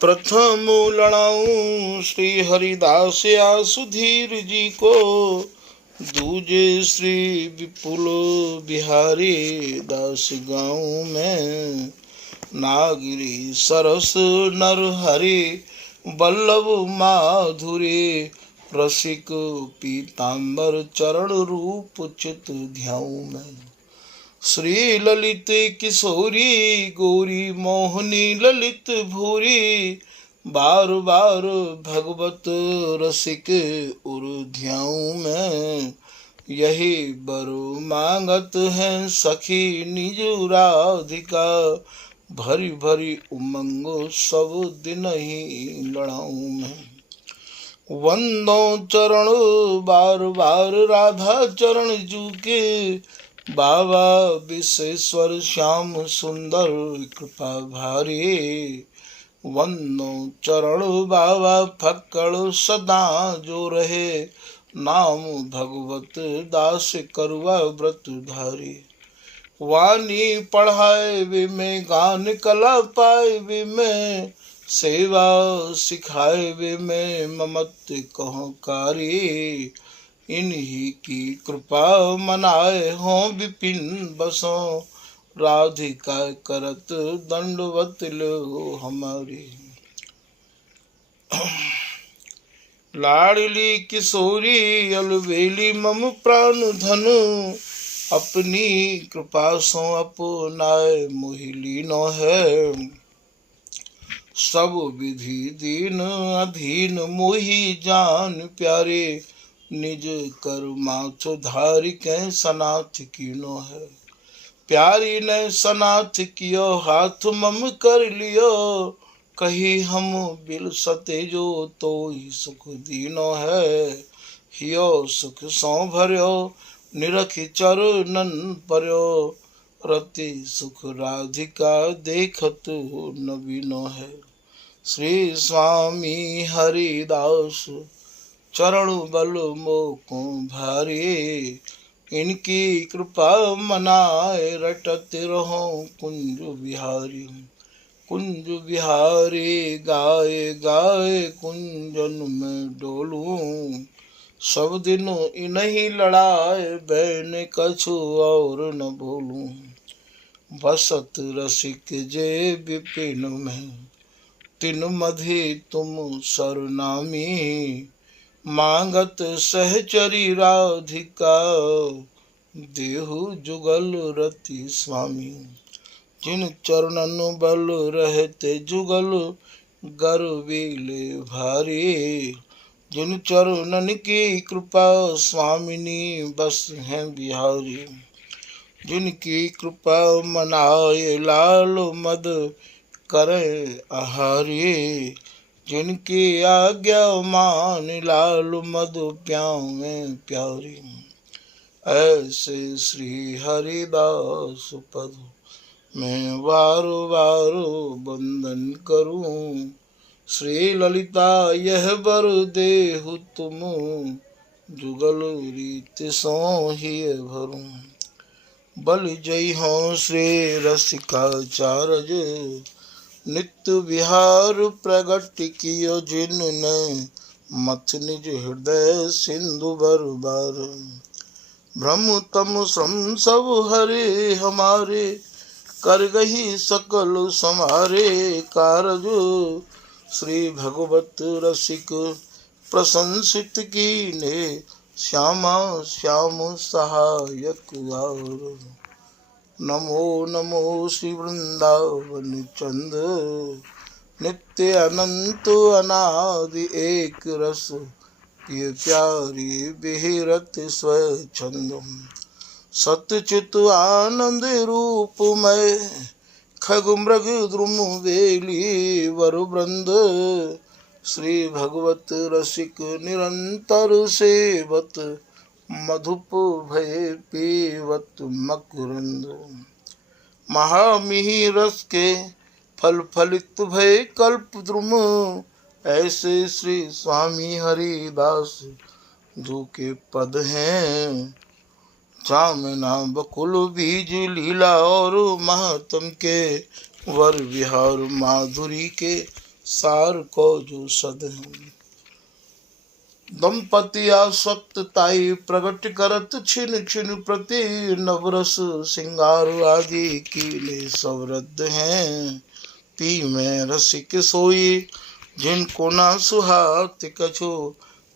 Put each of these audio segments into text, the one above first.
प्रथम लड़ाऊं श्री हरिदास या सुधीर जी को, दूजे श्री विपुल बिहारी दास गाँव में। नागिरी सरस नर हरि बल्लभ माधुरी, रसिक पीताम्बर चरण रूप चित ध्याऊं मैं। श्री ललित किशोरी गौरी मोहनी ललित भूरी, बार बार भगवत रसिक उर ध्याऊं मैं। यही बर मांगत है सखी निज राधिका, भरी भरी उमंग सब दिन ही लड़ाऊं मैं। वंदो चरण बार बार राधा चरण जू के, बाबा विश्वेश्वर श्याम सुंदर कृपा भारी। वंदो चरण बाबा फक्कड़ सदा जो रहे, नाम भगवत दास करुआ व्रत धारी। वाणी पढ़ाए वे में गान कला पाए वे में, सेवा सिखाए वे में ममत कहो कारी। इन्हीं की कृपा मनाए हो विपिन बसो, राधिका करत दंडवत लो हमारी। लाडली किशोरी अलवेली मम प्राण धनु, अपनी कृपा सो अपनाए मोहिलीनो है। सब विधि दीन अधीन मोहि जान प्यारे, निज कर माथ धारी के सनाथ कीनो है। प्यारी ने सनाथ कियो हाथ मम कर लियो, कही हम बिल सते जो तो ही सुख दीनो है। हियो सुख सो भर्यो निरखि चरणन पर्यो, रति सुख राधिका देखत नवीनो है। श्री स्वामी हरिदास चरण बल मोको भारी, इनकी कृपा मनाए रटत रहो कुंज बिहारी। कुंज बिहारी गाए गाए कुंजन में डोलूं, सब दिन इन्हीं लड़ाए बैन कछु और न बोलूं। बसत रसिक जे विपिन में, तिन मधि तुम सरनामी। मांगत सहचरी राधिका, देहु जुगल रति स्वामी। जिन चरणन बल रहते जुगल, गर्वीले भारी। जिन चरणन की कृपा स्वामिनी बस हैं बिहारी। जिनकी कृपा मनाए लाल मद करे आहारी, जिनकी आज्ञा मान लाल मद प्यावे प्यारी। ऐसे श्री हरिदास पद मैं वारो वारो बंदन करूं, श्री ललिता यह बर देहु तुम, जुगल रीत सो ही भरूं। बल जय हो श्री रसिकाचार्य, नित्य विहार प्रगट कियो जिनने, मथ निज हृदय सिंधु बरबार। ब्रह्म तम श्रम सब हरे हमारे, कर गही सकल समारे कारज। श्री भगवत रसिक प्रशंसित कीने, श्यामा श्याम सहायक और। नमो नमो श्री वृंदावन चंद, नित्य अनंत अनादि एक रस, ये प्यारी बिहरत स्वच्छंद। सतचित आनंद रूपमय, खग मृग द्रुम वेली वर वृंद। श्री भगवत रसिक निरंतर सेवत, मधुप भय पीवत मकरंद। महामिहि रस के फल फलित भय कल्प द्रुम, ऐसे श्री स्वामी हरिदास जो के पद हैं। जामना बकुल बीज लीला और महात्म के, वर विहार माधुरी के सार को जो सद हैं। दंपति आसक्त ताई प्रगट करत छिन छिन प्रति नवरस सिंगार आदि कीले सवरद हैं। पी में रसिक सोई जिनको ना सुहात कछु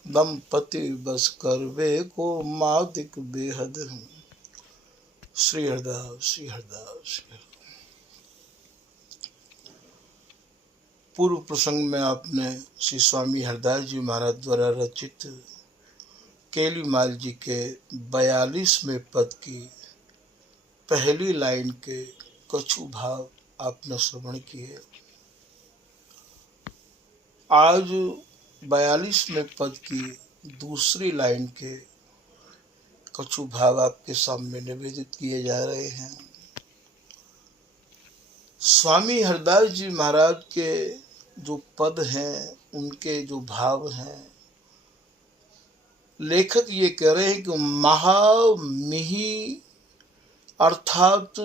दंपति बस कर वे को मादिक बेहद हैं। श्री हरदास श्री हरदास श्री हरदास। पूर्व प्रसंग में आपने श्री स्वामी हरदास जी महाराज द्वारा रचित केलीमाल जी के 42वें पद की पहली लाइन के कछु भाव आपने श्रवण किए। आज 42वें पद की दूसरी लाइन के कछु भाव आपके सामने निवेदित किए जा रहे हैं। स्वामी हरदास जी महाराज के जो पद हैं, उनके जो भाव हैं, लेखक ये कह रहे हैं कि महामिही अर्थात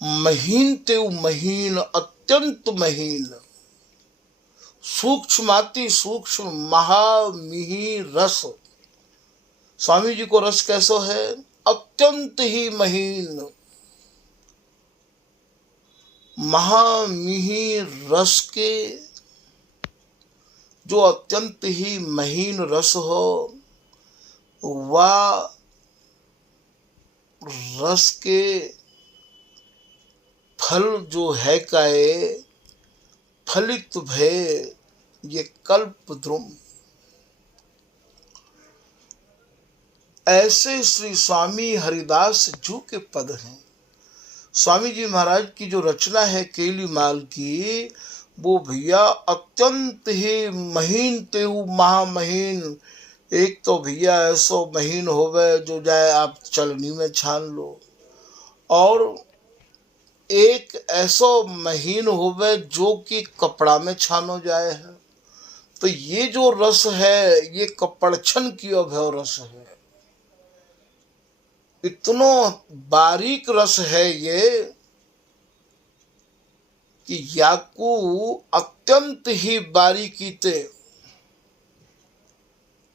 महीन ते महीन, अत्यंत महीन, सूक्ष्माति सूक्ष्म महामिही रस। स्वामी जी को रस कैसो है? अत्यंत ही महीन, महामिही रस के जो अत्यंत ही महीन रस हो, वह रस के फल जो है काए फलित भय ये कल्प द्रुम। ऐसे श्री स्वामी हरिदास जू के पद हैं। स्वामी जी महाराज की जो रचना है केलीमाल की, वो भैया अत्यंत ही महीन तेऊ महामहीन। एक तो भैया ऐसो महीन होवे जो जाए आप चलनी में छान लो, और एक ऐसो महीन होवे जो कि कपड़ा में छानो जाए है। तो ये जो रस है ये कपड़छन कियो भय रस है। इतनो बारीक रस है ये कि याकू अत्यंत ही बारीकी ते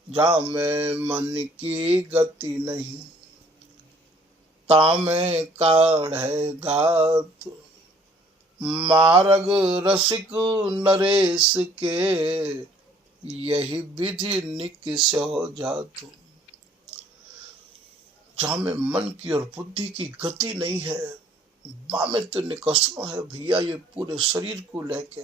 जा में मन की गति नहीं, तामे काढ़े गात मार्ग रसिक नरेश के, यही विधि निकिसो जातु। जहाँ में मन की और बुद्धि की गति नहीं है, बामे तो निकसनो है भैया ये पूरे शरीर को लेके।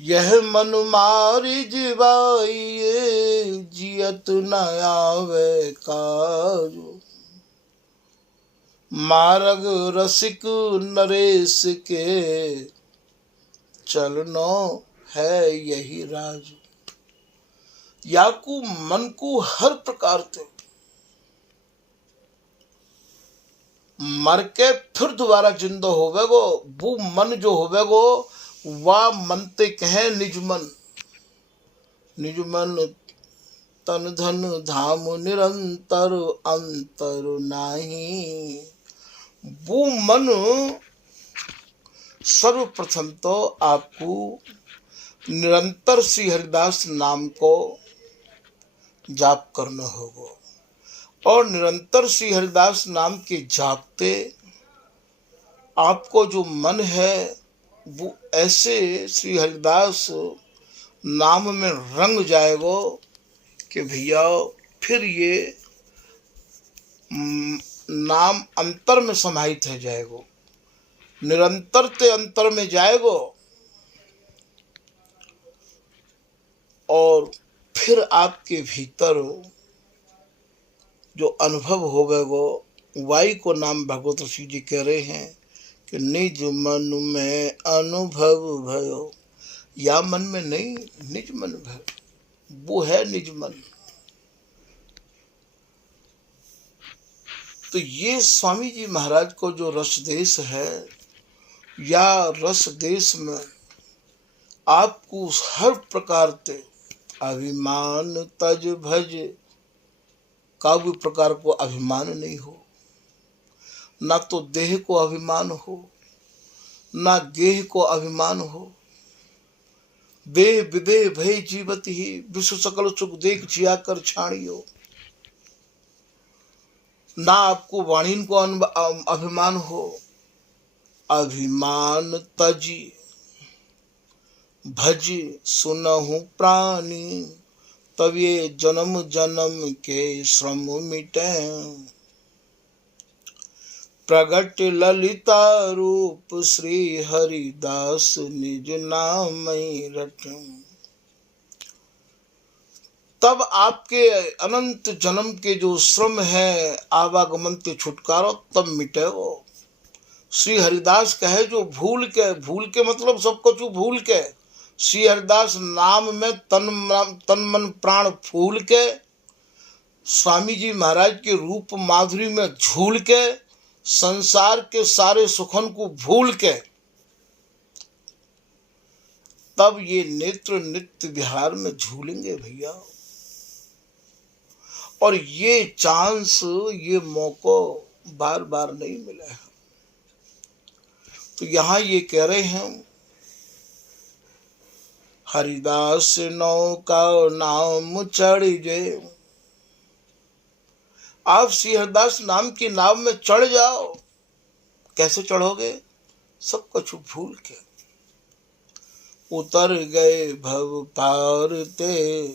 यह मन मारी जीवाइए जियत न आवे काजो, मार्ग रसिक नरेश के चलनो है यही राज। याकू मन को हर प्रकार से मर के फिर दोबारा जिंदा होवेगो, वो मन जो होवेगो वह मनते कहे निज मन। निज मन तन धन धाम निरंतर अंतर नाही। वो मन सर्वप्रथम तो आपको निरंतर श्री हरिदास नाम को जाप करना होगा, और निरंतर श्री हरिदास नाम के जापते आपको जो मन है वो ऐसे श्री हरिदास नाम में रंग जाएगा कि भैया फिर ये नाम अंतर में समाहित है जाएगा, निरंतर ते अंतर में जाएगा, और फिर आपके भीतर जो अनुभव होवेगो वाई को नाम भगवत ऋषि जी कह रहे हैं कि निज मन में अनुभव भयो। या मन में नहीं, निज मन भय, वो है निज मन। तो ये स्वामी जी महाराज को जो रस देश है, या रस देश में आपको हर प्रकार से अभिमान तज भज, का भी प्रकार को अभिमान नहीं हो, ना तो देह को अभिमान हो, ना गेह को अभिमान हो। देह विदेह भय जीवत ही, विश्व सकल सुख देख जिया कर छाणियो। ना आपको वाणी को अभिमान हो। अभिमान तजी भज सुनहु प्राणी, तब ये जन्म जन्म के श्रम मिटे। प्रगट ललिता रूप श्री हरिदास, निज नाम रटूं। तब आपके अनंत जन्म के जो श्रम है आवागमन के छुटकारो तब मिटे वो। श्री हरिदास कहे जो भूल के मतलब सब कुछ भूल के, श्री हरिदास नाम में तन मन प्राण फूल के, स्वामी जी महाराज के रूप माधुरी में झूल के, संसार के सारे सुखन को भूल के, तब ये नेत्र नित्य विहार में झूलेंगे भैया। और ये चांस, ये मौका बार बार नहीं मिला है। तो यहां ये कह रहे हैं, हरिदास नौका नाम चढ़ जे। आप श्री हरिदास नाम की नाव में चढ़ जाओ। कैसे चढ़ोगे? सब कुछ भूल के। उतर गए भव पार ते,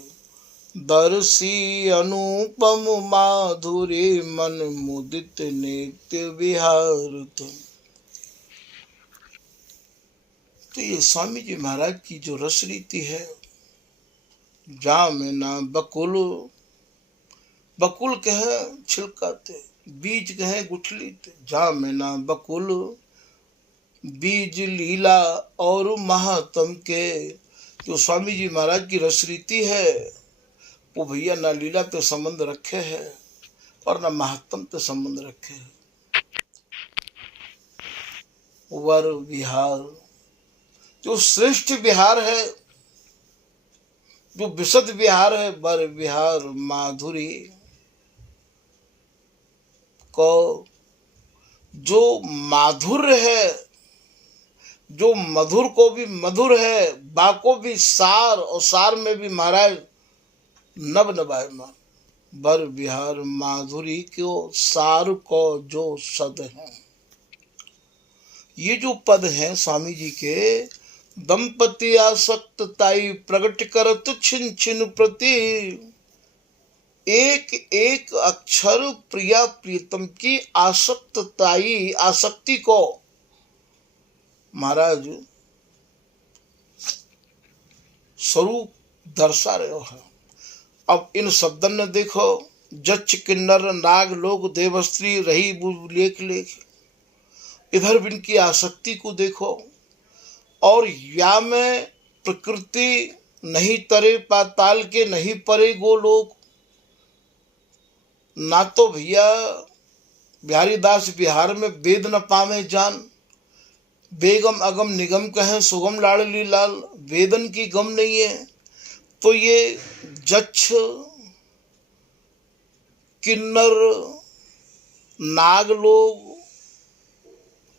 दर्शी अनुपम माधुरी, मन मुदित नित्य विहार तुम। तो ये स्वामी जी महाराज की जो रस रीति है, जामिना बकुल, बकुल कहे छिलका ते, बीज कहे गुठली ते, जामिना बकुल बीज लीला और महात्म के। जो स्वामी जी महाराज की रस रीति है वो भैया ना लीला पे संबंध रखे है और ना महात्म पे संबंध रखे है। वर विहार जो श्रेष्ठ विहार है, जो विशद विहार है, वर विहार माधुरी को जो माधुर्य है, जो मधुर को भी मधुर है, बा को भी सार और सार में भी महाराज नव नवायमान। वर विहार माधुरी को सार को जो सद है। ये जो पद हैं स्वामी जी के, दंपति आसक्त ताई प्रगट करत छिन छिन प्रति, एक एक अक्षर प्रिया प्रीतम की आसक्तताई, आसक्ति को महाराज स्वरूप दर्शा रहे हो। अब इन शब्दों ने देखो, जच किन्नर नाग लोग देवस्त्री रही लेख लेख, इधर भी इनकी आसक्ति को देखो। और या में प्रकृति नहीं तरे पाताल के, नहीं परे गो लोग। ना तो भैया बिहारी दास बिहार में वेद न पावे जान, बेगम अगम निगम कहें सुगम लाड़ली लाल, वेदन की गम नहीं है। तो ये जच्छ किन्नर नाग लोग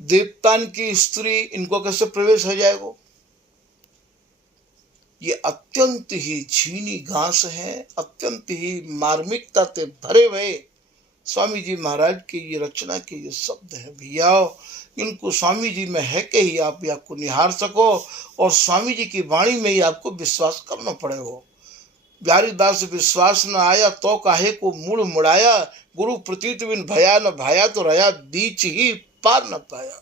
देवतान की स्त्री, इनको कैसे प्रवेश हो जाएगा? ये अत्यंत ही छीनी घास है, अत्यंत ही मार्मिकता से भरे हुए स्वामी जी महाराज की ये रचना के ये शब्द है भैया। इनको स्वामी जी में है कि ही आप आपको निहार सको और स्वामी जी की वाणी में ही आपको विश्वास करना पड़ेगा। बिहारी दास विश्वास न आया तो काहे को मुड़ मुड़ाया, गुरु प्रतीत बिन भया न भाया, तो रहा बीच ही पार न पाया।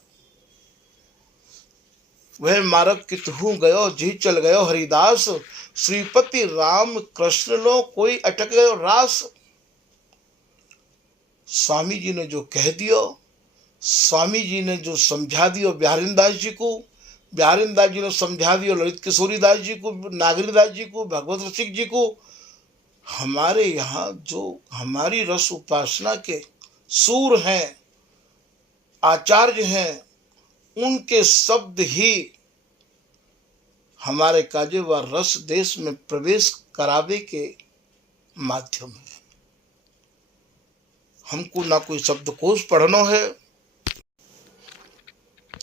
वह मार्ग कितहु गयो जी चल गयो हरिदास, श्रीपति राम कृष्ण लो कोई अटक गयो रास। स्वामी जी ने जो कह दियो, स्वामी जी ने जो समझा दियो बिहारीदास जी को, बिहारीदास जी ने समझा दियो ललित किशोरी दास जी को, नागरीदास जी को, भगवत रसिक जी को। हमारे यहाँ जो हमारी रस उपासना के सूर हैं, आचार्य हैं, उनके शब्द ही हमारे काजे व रस देश में प्रवेश करावे के माध्यम है। हमको ना कोई शब्दकोश पढ़ना है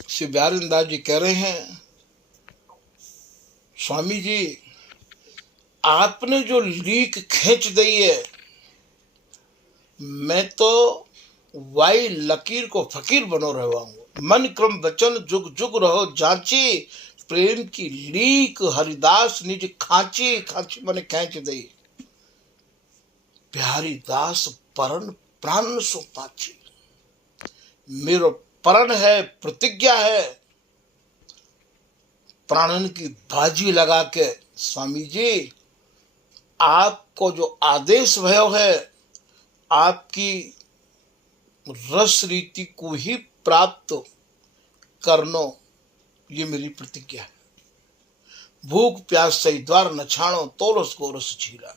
श्री बिहारीदास जी कह रहे हैं, स्वामी जी आपने जो लीक खींच दी है, मैं तो वाई लकीर को फकीर बनो रहूंगा। मन क्रम वचन जुग जुग रहो जांची, प्रेम की लीक हरिदास निज खांची, खांची मैंने खींच दी। बिहारी दास परन प्राण सो पाची, मेरो प्रण है, प्रतिज्ञा है, प्राणन की बाजी लगा के स्वामी जी आपको जो आदेश भयो है, आपकी रस रीति को ही प्राप्त करनो, ये मेरी प्रतिज्ञा है। भूख प्यास सही द्वार न छाणो, तो रस को रस छीला।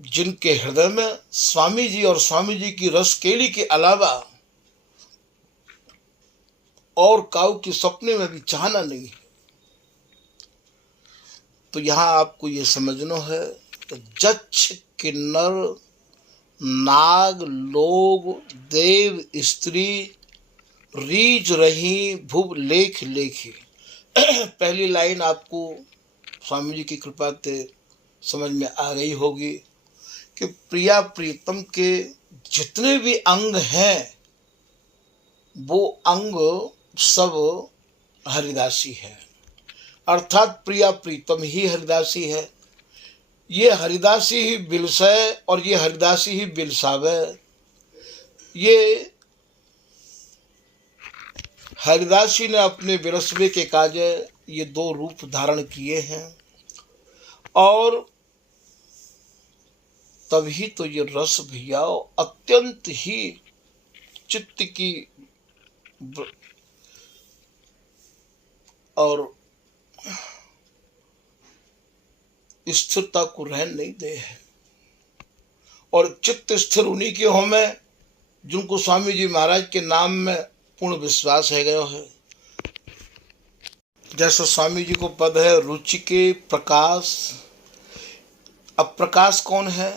जिनके हृदय में स्वामी जी और स्वामी जी की रस केली के अलावा और काऊ की सपने में भी चाहना नहीं है, तो यहां आपको ये समझना है कि जच्छ किन्नर नाग लोग देव स्त्री रीज रही भुव लेख लेखी। पहली लाइन आपको स्वामी जी की कृपा से समझ में आ गई होगी कि प्रिया प्रीतम के जितने भी अंग हैं वो अंग सब हरिदासी है, अर्थात प्रिया प्रीतम ही हरिदासी है। ये हरिदासी ही बिलसय और ये हरिदासी ही बिलसावे। ये हरिदासी ने अपने विरसवे के काजे ये दो रूप धारण किए हैं, और तभी तो ये रस भैया अत्यंत ही चित्त की और स्थिरता को रहन नहीं दे है। और चित्त स्थिर उन्हीं के हो में जिनको स्वामी जी महाराज के नाम में पूर्ण विश्वास है गयो है। जैसे स्वामी जी को पद है रुचि के प्रकाश। अब प्रकाश कौन है?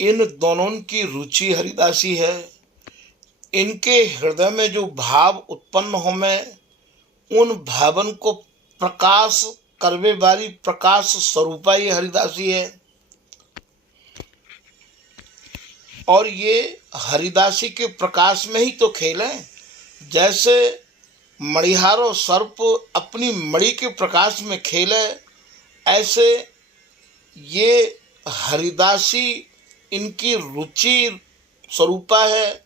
इन दोनों की रुचि हरिदासी है। इनके हृदय में जो भाव उत्पन्न हो में उन भावन को प्रकाश करवे वाली प्रकाश स्वरूपा ये हरिदासी है। और ये हरिदासी के प्रकाश में ही तो खेल है। जैसे मणिहारो सर्प अपनी मणि के प्रकाश में खेले, ऐसे ये हरिदासी इनकी रुचि स्वरूपा है,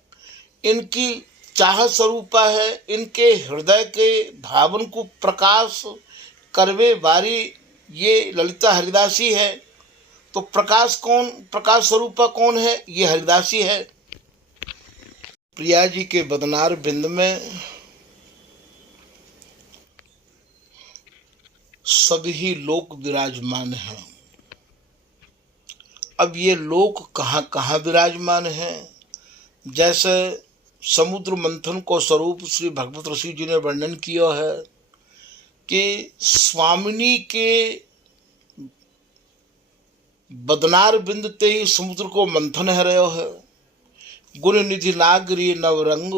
इनकी चाह स्वरूपा है, इनके हृदय के भावन को प्रकाश करवे वारी ये ललिता हरिदासी है। तो प्रकाश कौन, प्रकाश स्वरूपा कौन है? ये हरिदासी है। प्रिया जी के बदनार बिंद में सभी लोक विराजमान हैं। अब ये लोक कहाँ कहाँ विराजमान हैं? जैसे समुद्र मंथन को स्वरूप श्री भगवत ऋषि जी ने वर्णन किया है कि स्वामिनी के बदनार बिंद ते ही समुद्र को मंथन है रहो है। गुण निधि नागरी नवरंग,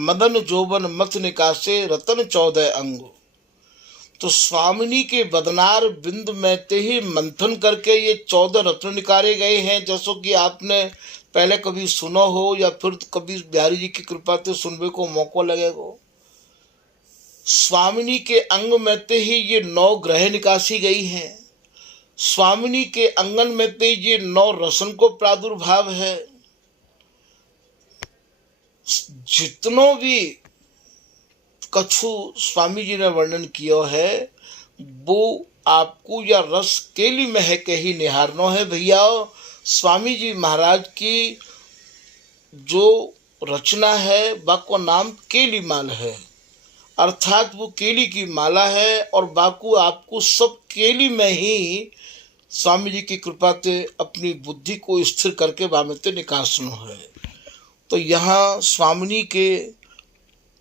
मदन जोबन मत निकासे रतन 14 अंग। तो स्वामिनी के बदनार बिंद में ते ही मंथन करके ये 14 रत्न निकाले गए हैं। जैसो कि आपने पहले कभी सुना हो या फिर कभी बिहारी जी की कृपा से सुनने को मौका लगेगा। स्वामिनी के अंग में ते ही ये 9 ग्रह निकासी गई हैं। स्वामिनी के अंगन में ते ये 9 रसन को प्रादुर्भाव है। जितनों भी कछु स्वामी जी ने वर्णन किया है वो आपको या रस केली में है के ही निहारनो है भैया। स्वामी जी महाराज की जो रचना है बाको नाम केली माल है, अर्थात वो केली की माला है। और बाकू आपको सब केली में ही स्वामी जी की कृपा से अपनी बुद्धि को स्थिर करके बामते निकासनो है। तो यहाँ स्वामिनी के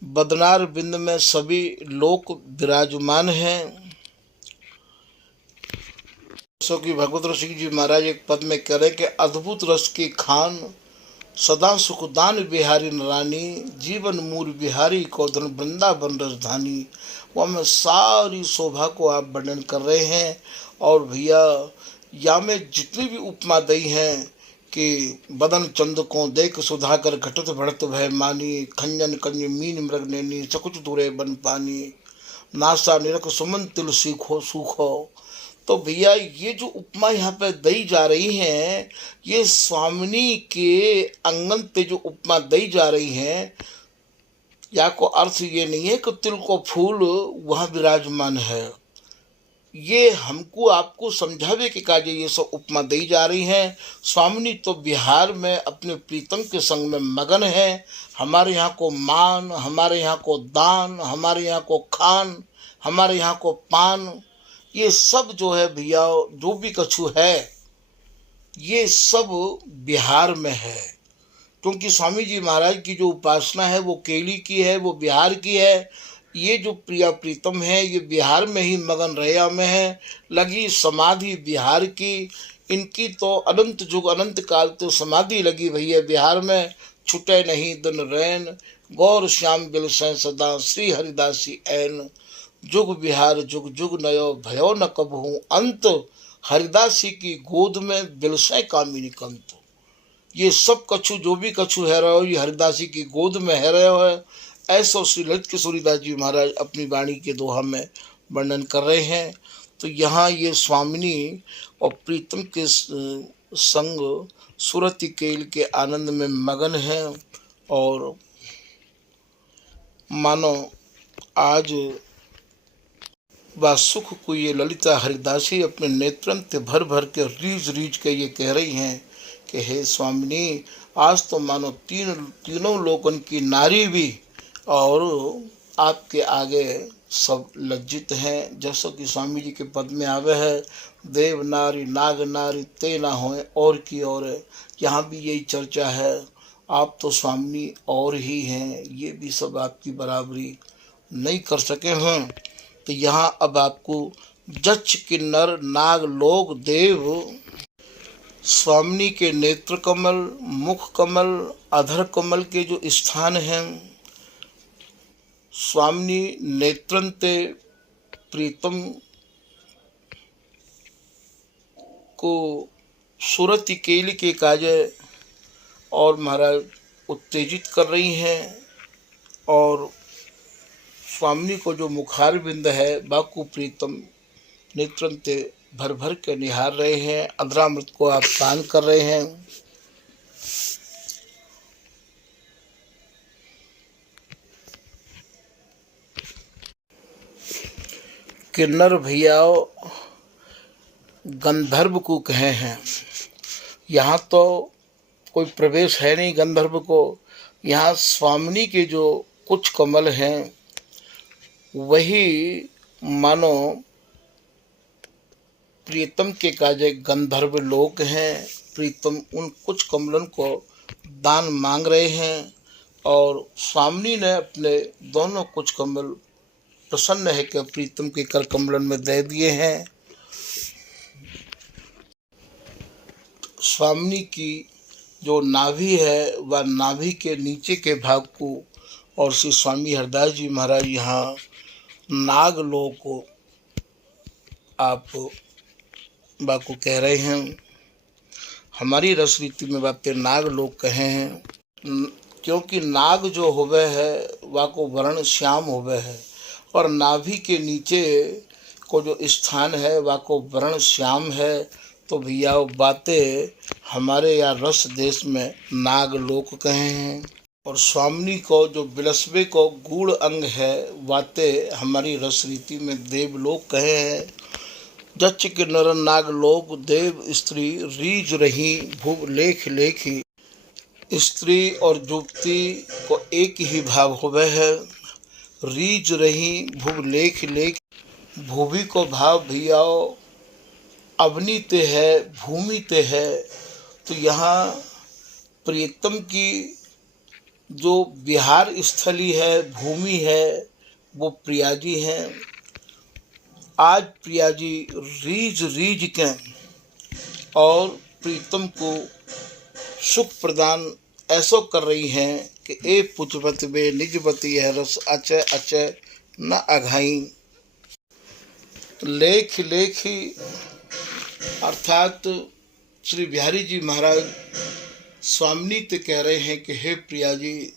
बदनार बिंद में सभी लोक विराजमान हैं। सो कि भगवत ऋषि जी महाराज एक पद में कह रहे कि अद्भुत रस की खान सदा सुखदान बिहारी रानी, जीवन मूल बिहारी कौधन वृंदावन राजधानी। वह में सारी शोभा को आप वर्णन कर रहे हैं। और भैया या में जितनी भी उपमा दी हैं कि बदन चंद को देख सुधाकर घटत बढ़त भय मानी, खंजन कंज मीन मृग नैनी सकुच दूरे बन पानी, नासा निरख सुमन तिल सीखो सूखो। तो भैया ये जो उपमा यहाँ पे दी जा रही है, ये स्वामिनी के अंगन पे जो उपमा दी जा रही है, या को अर्थ ये नहीं है कि तिल को फूल वहाँ विराजमान है। ये हमको आपको समझावे के काजे ये सब उपमा दी जा रही हैं। स्वामिनी तो बिहार में अपने प्रीतम के संग में मगन है। हमारे यहाँ को मान, हमारे यहाँ को दान, हमारे यहाँ को खान, हमारे यहाँ को पान, ये सब जो है भैया जो भी कछु है ये सब बिहार में है। क्योंकि स्वामी जी महाराज की जो उपासना है वो केली की है, वो बिहार की है। ये जो प्रिया प्रीतम है ये बिहार में ही मगन रैया में है, लगी समाधि बिहार की। इनकी तो अनंत जुग अनंत काल तो समाधि लगी भैया बिहार में, छुटे नहीं दिन रैन, गौर श्याम बिलसें सदा श्री हरिदासी ऐन, जुग बिहार जुग जुग नयो भयो न कबहू अंत, हरिदासी की गोद में बिलसें कामिनी कंत। ये सब कछु जो भी कछु है रहो ये हरिदासी की गोद में है रहे हो। ऐसा श्री ललित किशोरीदास जी महाराज अपनी वाणी के दोहा में वर्णन कर रहे हैं। तो यहाँ ये स्वामिनी और प्रीतम के संग सुरति केल के आनंद में मगन है। और मानो आज वह सुख को ये ललिता हरिदासी अपने नेत्रन ते भर भर के रीझ रीझ के ये कह रही हैं कि हे स्वामिनी, आज तो मानो तीनों लोकन की नारी भी और आपके आगे सब लज्जित हैं। जैसा कि स्वामी जी के पद में आवे है, देव नारी नाग नारी ते ना होए और की और। यहाँ भी यही चर्चा है, आप तो स्वामी और ही हैं, ये भी सब आपकी बराबरी नहीं कर सके हैं। तो यहाँ अब आपको जच्छ किन्नर नाग लोग देव स्वामिनी के नेत्र कमल, मुख कमल, अधर कमल के जो स्थान हैं, स्वामिनी नेत्रंते प्रीतम को सुरति केली के काजे और महाराज उत्तेजित कर रही हैं। और स्वामिनी को जो मुखार बिंद है बाकू प्रीतम नेत्रंते भर भर के निहार रहे हैं, अधरामृत को आप पान कर रहे हैं। किन्नर भैया गंधर्व को कहे हैं, यहाँ तो कोई प्रवेश है नहीं गंधर्व को। यहाँ स्वामिनी के जो कुछ कमल हैं वही मानो प्रीतम के काजे गंधर्व लोक हैं। प्रीतम उन कुछ कमलन को दान मांग रहे हैं और स्वामिनी ने अपने दोनों कुछ कमल प्रसन्न है कि प्रीतम के कर कमलन में दे दिए हैं। स्वामिनी की जो नाभि है वह नाभि के नीचे के भाग को और श्री स्वामी हरदास जी महाराज यहाँ नागलोक को आप बाको कह रहे हैं। हमारी रस रीति में बातें नागलोक कहे हैं, क्योंकि नाग जो होवे है वह को वर्ण श्याम होवे है और नाभि के नीचे को जो स्थान है वह को वर्ण श्याम है। तो भैया बातें हमारे यहाँ रस देश में नागलोक कहे हैं। और स्वामिनी को जो बिलसबे को गूढ़ अंग है बातें हमारी रस रीति में देवलोक कहे हैं। जच्च के नर नागलोक देव स्त्री रीझ रही भुव लेख लेखी। स्त्री और युवती को एक ही भाव होवे है, रीझ रही भुव लेख लेख। भूमि को भाव भैया अवनी ते है, भूमि ते है। तो यहाँ प्रियतम की जो विहार स्थली है, भूमि है, वो प्रियाजी हैं। आज प्रियाजी रीझ रीझ के और प्रीतम को सुख प्रदान ऐसो कर रही हैं कि ए पुजपत बे निजपति है रस अचय अचय न अघाई। लेख लेखी अर्थात श्री बिहारी जी महाराज स्वामी तो कह रहे हैं कि हे प्रिया जी,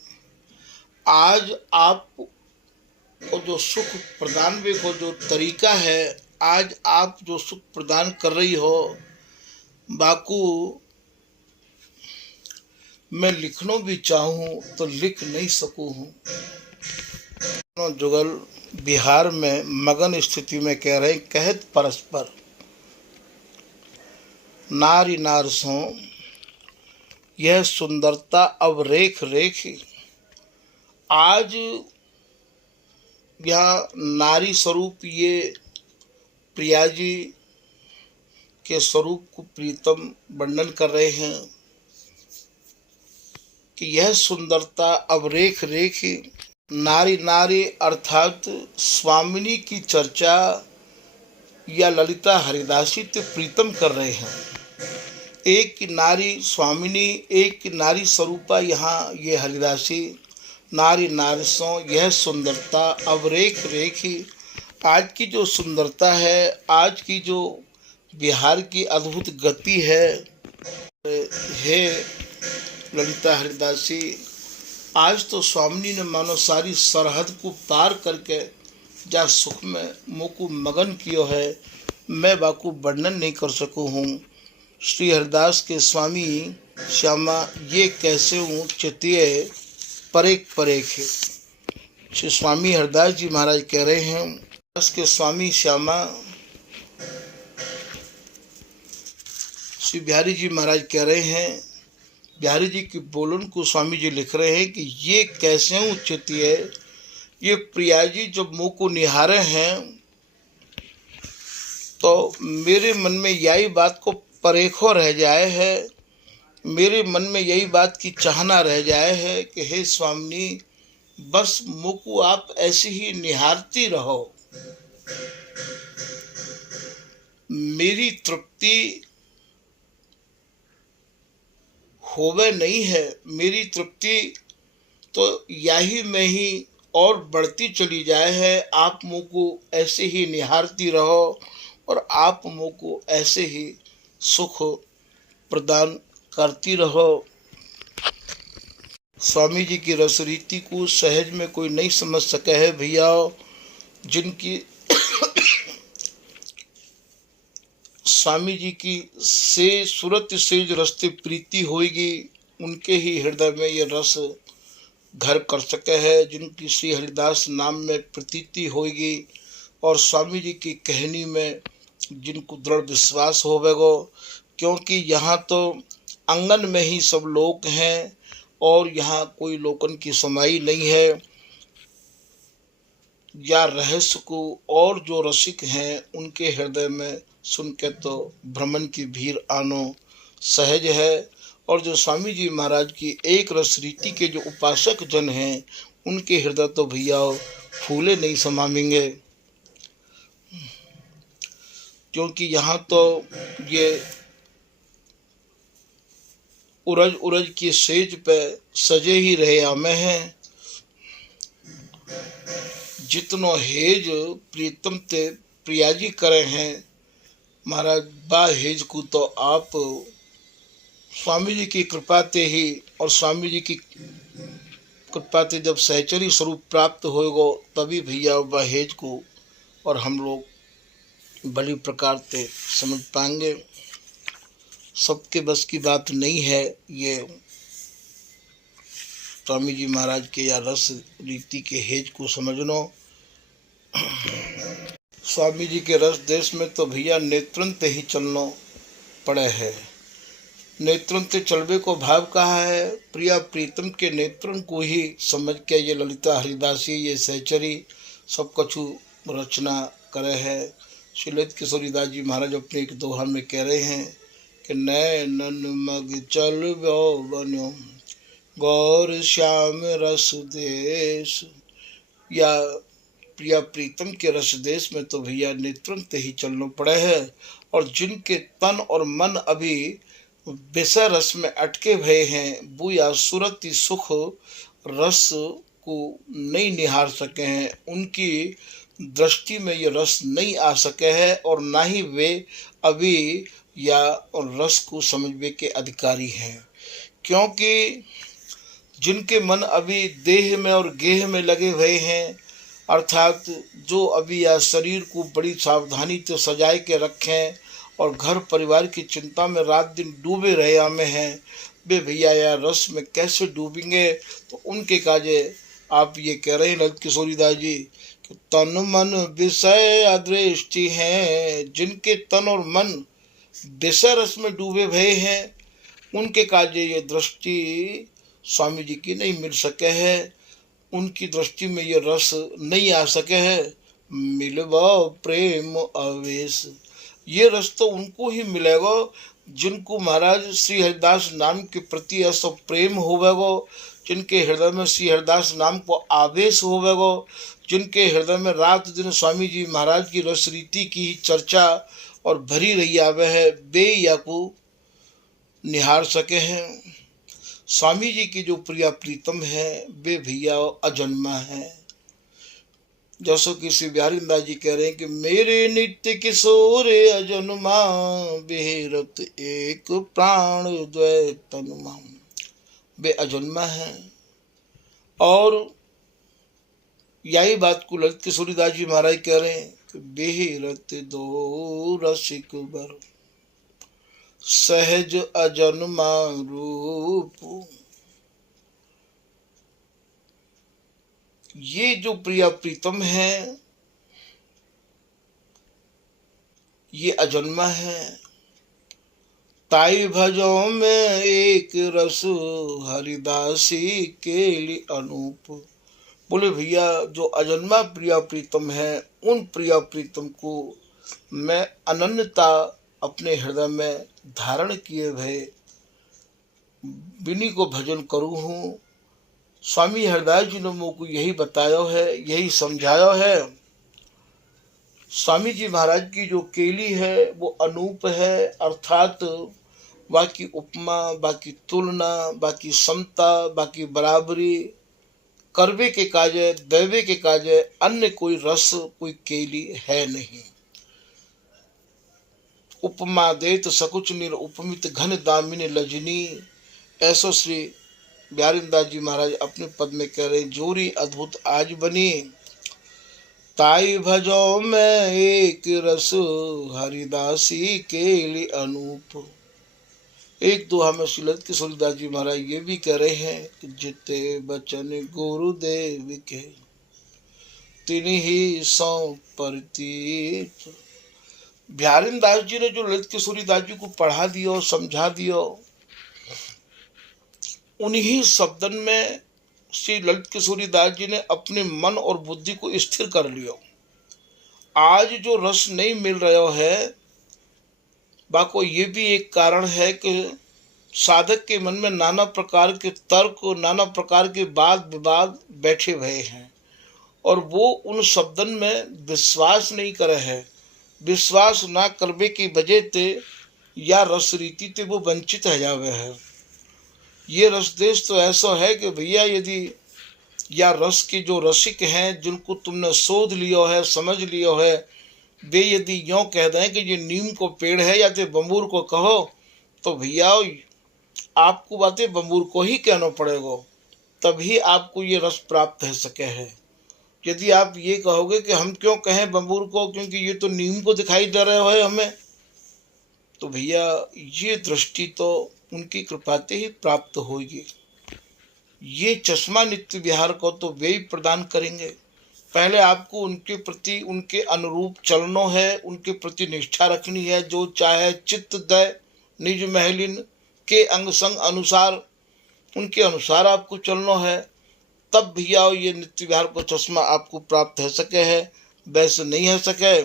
आज आप को जो सुख प्रदान को जो तरीका है, आज आप जो सुख प्रदान कर रही हो, बाकू मैं लिखना भी चाहूँ तो लिख नहीं सकूँ हूँ। जुगल बिहार में मगन स्थिति में कह रहे कहत परस्पर नारी नार सो यह सुंदरता अब रेख रेखी। आज यह नारी स्वरूप ये प्रिया जी के स्वरूप को प्रीतम वर्णन कर रहे हैं कि यह सुंदरता अब रेख रेखी। नारी नारी अर्थात स्वामिनी की चर्चा या ललिता हरिदासी तो प्रीतम कर रहे हैं। एक की नारी स्वामिनी, एक की नारी स्वरूपा, यहाँ ये हरिदासी नारी नारसों यह सुंदरता अब रेख रेखी। आज की जो सुंदरता है, आज की जो बिहार की अद्भुत गति है, हे ललिता हरिदासी, आज तो स्वामिनी ने मानो सारी सरहद को पार करके जा सुख में मुँह मगन कियो है, मैं बाकू वर्णन नहीं कर सकूँ हूँ। श्री हरिदास के स्वामी श्यामा ये कैसे हूँ चितिये परेख परेख है। श्री स्वामी हरिदास जी महाराज कह रहे हैं, हरिदास के स्वामी श्यामा श्री बिहारी जी महाराज कह रहे हैं, बिहारी जी की बोलन को स्वामी जी लिख रहे हैं कि ये कैसे उचित है, ये प्रिया जी जब मुँह को निहारे हैं तो मेरे मन में यही बात को परेखो रह जाए है, मेरे मन में यही बात की चाहना रह जाए है कि हे स्वामी, बस मुँह को आप ऐसे ही निहारती रहो, मेरी तृप्ति होवे नहीं है, मेरी तृप्ति तो यही में ही और बढ़ती चली जाए है। आप मुँह को ऐसे ही निहारती रहो और आप मुँह को ऐसे ही सुख प्रदान करती रहो। स्वामी जी की रसरीति को सहज में कोई नहीं समझ सके है भैया, जिनकी स्वामी जी की से सूरत से जो रस्ते प्रीति होगी, उनके ही हृदय में ये रस घर कर सके है, जिनकी श्री हरिदास नाम में प्रतीति होगी और स्वामी जी की कहनी में जिनको दृढ़ विश्वास होवेगो। क्योंकि यहाँ तो आंगन में ही सब लोग हैं और यहाँ कोई लोकन की समाई नहीं है, या रहस्य को और जो रसिक हैं उनके हृदय में सुन के तो भ्रमण की भीड़ आनो सहज है। और जो स्वामी जी महाराज की एक रस रीति के जो उपासक जन हैं, उनके हृदय तो भैया फूले नहीं समाएंगे, क्योंकि यहाँ तो ये उरज उरज की सेज पे सजे ही रहे हमें हैं। जितनो हेज प्रीतम ते प्रिया जी करे हैं महाराज, बा हेज को तो आप स्वामी जी की कृपा ते ही, और स्वामी जी की कृपा ते जब सहचरी स्वरूप प्राप्त होएगो तभी भैया बा हेज को और हम लोग बड़ी प्रकार से समझ पाएंगे। सबके बस की बात नहीं है ये स्वामी जी महाराज के या रस रीति के हेज को समझनो। स्वामी जी के रस देश में तो भैया नेत्रंत ही चलनो पड़े है। नेत्रंत चलवे को भाव कहा है, प्रिया प्रीतम के नेत्रन को ही समझ के ये ललिता हरिदासी ये सहचरी सब कछु रचना करे है। श्री ललित किशोरीदास जी महाराज अपने एक दोहा में कह रहे हैं कि नैनन मग चल बनो गौर श्याम रस देश, या प्रिया प्रीतम के रस देश में तो भैया नेत्रंत ही चलना पड़े है। और जिनके तन और मन अभी विषय रस में अटके भय हैं, बुया सुरति सुख रस को नहीं निहार सके हैं, उनकी दृष्टि में ये रस नहीं आ सके हैं और ना ही वे अभी या रस को समझने के अधिकारी हैं। क्योंकि जिनके मन अभी देह में और गेह में लगे हुए हैं, अर्थात जो अभी या शरीर को बड़ी सावधानी से सजाए के रखें और घर परिवार की चिंता में रात दिन डूबे रहे हमें हैं, वे भैया या रस में कैसे डूबेंगे। तो उनके काजे आप ये कह रहे हैं ललित किशोरी दास जी कि तन मन विषय अदृष्टि हैं, जिनके तन और मन विषय रस में डूबे भये हैं, उनके काजे ये दृष्टि स्वामी जी की नहीं मिल सके है, उनकी दृष्टि में ये रस नहीं आ सके है। मिलवा प्रेम आवेश, ये रस तो उनको ही मिलेगा जिनको महाराज श्री हरिदास नाम के प्रति ऐसा प्रेम होवेगो, जिनके हृदय में श्री हरिदास नाम को आवेश होवेगो, जिनके हृदय में रात दिन स्वामी जी महाराज की रस रीति की चर्चा और भरी रही आवे है, वे या को निहार सके हैं। स्वामी जी की जो प्रिया प्रीतम है वे भैया अजन्मा है। जैसो कि श्री बिहारी दास जी कह रहे हैं कि मेरे नित्य किशोर अजन्मा, बेहरत एक प्राण द्वय तनुमा। वे अजन्मा है और यही बात को ललित किशोरी दास जी महाराज कह रहे हैं कि बेहरत दो रसिक बर, सहज अजन्मा रूप। ये जो प्रिया प्रीतम है ये अजन्मा है। ताई भजो में एक रस, हरिदासी के लिए अनूप। बोले भैया जो अजन्मा प्रिया प्रीतम है, उन प्रिया प्रीतम को मैं अनन्यता अपने हृदय में धारण किए भय बिनी को भजन करूँ हूँ। स्वामी हरिदास जी ने मुझको यही बताया है, यही समझाया है। स्वामी जी महाराज की जो केली है वो अनूप है, अर्थात बाकी उपमा, बाकी तुलना, बाकी समता, बाकी बराबरी करवे के काजे, दैवे के काजे अन्य कोई रस, कोई केली है नहीं। उपमा देत सकुच निर उपमित घन दामिनी लजनी, ऐसो श्री बिहारी दास जी महाराज अपने पद में कह रहे हैं। जोरी अद्भुत आज बनी, ताई भजो में एक रस, हरिदासी के लिए अनूप। एक दोहा में श्री ललित किशोरी दास जी महाराज ये भी कह रहे हैं कि जिते बचन गुरुदेव के, तिन्हीं सौ प्रतीत। बिहारी दास जी ने जो ललित किशोरी दास जी को पढ़ा दिया और समझा दिया, उन्हीं शब्दन में श्री ललित किशोरी दास जी ने अपने मन और बुद्धि को स्थिर कर लिया। आज जो रस नहीं मिल रहा है, बाको ये भी एक कारण है कि साधक के मन में नाना प्रकार के तर्क, नाना प्रकार के वाद विवाद बैठे हुए हैं और वो उन शब्दन में विश्वास नहीं करे है। विश्वास ना करने की वजह ते या रस रीति ते वो वंचित है जावे है। ये रस देश तो ऐसा है कि भैया यदि या रस के जो रसिक हैं, जिनको तुमने शोध लियो है, समझ लियो है, वे यदि यों कह दें कि ये नीम को पेड़ है या तो बम्बूर को कहो, तो भैया आपको बातें बम्बूर को ही कहना पड़ेगा, तभी आपको ये रस प्राप्त हो सके है। यदि आप ये कहोगे कि हम क्यों कहें बम्बूर को, क्योंकि ये तो नीम को दिखाई दे रहा है हमें, तो भैया ये दृष्टि तो उनकी कृपा से ही प्राप्त होगी। ये चश्मा नित्य विहार को तो वे ही प्रदान करेंगे। पहले आपको उनके प्रति उनके अनुरूप चलना है, उनके प्रति निष्ठा रखनी है। जो चाहे चित्त दय निज महलिन के अंग संग अनुसार, उनके अनुसार आपको चलना है, तब भैया ये नित्य विहार को चश्मा आपको प्राप्त हो सके है। वैसे नहीं हो सके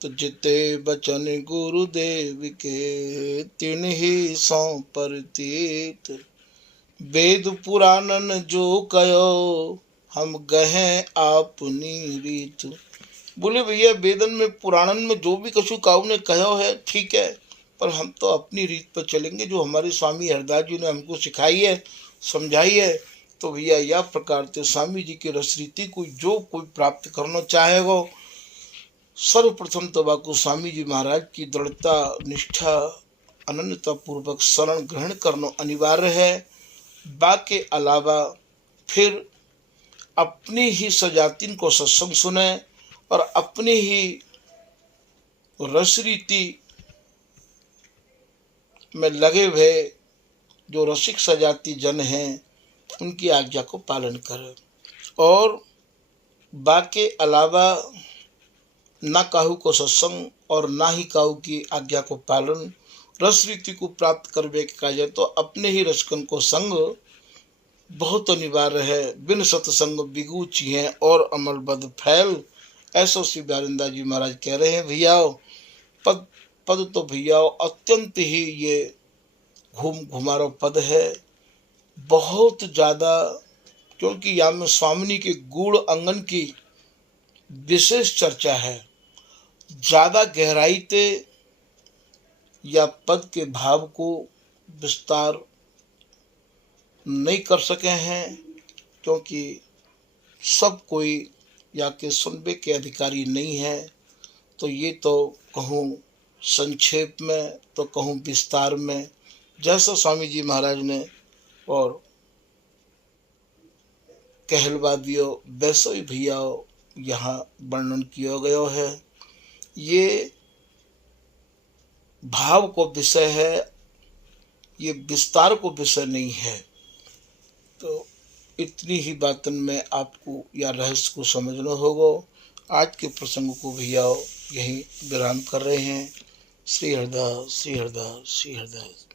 तो जिते बचन गुरुदेव के, तिन्हीं सौ प्रतीत। वेद पुराणन जो कयो, हम गहें आपनी रीत। बोले भैया वेदन में पुराणन में जो भी कछु काऊ ने कहो है ठीक है, पर हम तो अपनी रीत पर चलेंगे जो हमारे स्वामी हरिदास जी ने हमको सिखाई है, समझाई है। तो भैया यह प्रकार से स्वामी जी की रस रीति को जो कोई प्राप्त करना चाहेगा, सर्वप्रथम तो बाको स्वामी जी महाराज की दृढ़ता, निष्ठा, अनन्यता पूर्वक शरण ग्रहण करना अनिवार्य है। बाके अलावा फिर अपनी ही सजातीन को सत्संग सुने और अपनी ही रस रीति में लगे हुए जो रसिक सजाती जन हैं उनकी आज्ञा को पालन करें। और बाके अलावा ना काहू को सत्संग और ना ही काहू की आज्ञा को पालन, रस रीति को प्राप्त करने के कहा जाए तो अपने ही रसकन को संग बहुत अनिवार्य है। बिन सत्संग बिगूची है और अमल बद फैल, ऐसा श्री ब्यारिंदास जी महाराज कह रहे हैं। भैया पद पद तो भैया अत्यंत ही ये घुमारो पद है, बहुत ज़्यादा, क्योंकि यहाँ में स्वामिनी के गुण अंगन की विशेष चर्चा है। ज़्यादा गहराई से या पद के भाव को विस्तार नहीं कर सके हैं, क्योंकि सब कोई या के सुनबे के अधिकारी नहीं है। तो ये तो कहूँ संक्षेप में, तो कहूँ विस्तार में, जैसा स्वामी जी महाराज ने और कहलवा दियो वैसे ही भैया यहाँ वर्णन किया गया है। ये भाव को विषय है, ये विस्तार को विषय नहीं है। तो इतनी ही बातन में आपको या रहस्य को समझना होगा। आज के प्रसंग को भैया यहीं विराम कर रहे हैं। श्री हरिदास, श्री हरिदास, श्री हरिदास।